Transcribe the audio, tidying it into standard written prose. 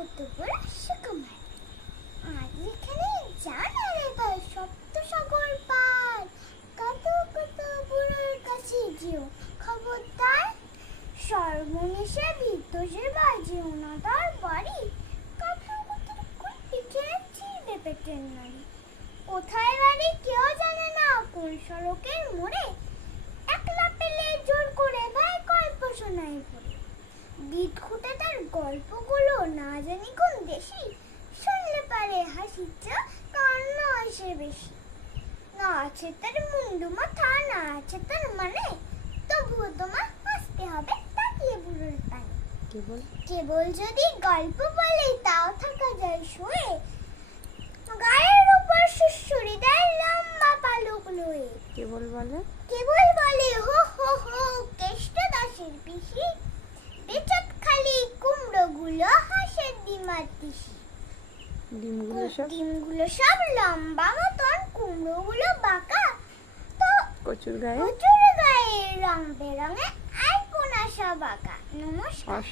কত বড় সুকুমার। আজ এখানে জানা রে ভাই সপ্ত সাগর পার, কত কত বুড়োর কাছে যেও খবরদার। সর্বনেশে বিদ্বেষের বাজিও না তার বাড়ি, কাঠুর কুতুর কুল পিঠে ছিঁড়বে পেটের নাড়ি। কোথায় বাড়ি কেউ জানে না, কোন সড়কের মোড়ে, একলা পেলে জোর করে ভাই গল্প শোনাই পড়ে। বিট খুঁটে তার গল্পগুলো না জানি কোন দেশি, শুনলে পারে হাসিচ্ছে কান্না আসে বেশি। না আছে তার মুন্ডু মাথা, না আছে তার মানে, তবুও তোমার হাসতে হবে তাকিয়ে বুড়োর পানে। কেবল যদি গল্প বলে তাও থাকা যায় শুয়ে, গায়ের উপর সুড়সুড়ি দেয় লম্বা পালক লয়ে। কেবল বলে হো হো হো কেষ্ট দাসের পিসি, পেছট খালি কুমড়ো গুলো হাঁসের ডিমার দিশি। ডিমগুলো সব লম্বা মতন, কুমড়ো গুলো বাঁকা, তো কচুর গায়ে রং বেরঙে আইকোনা সব আঁকা। নমস্কার।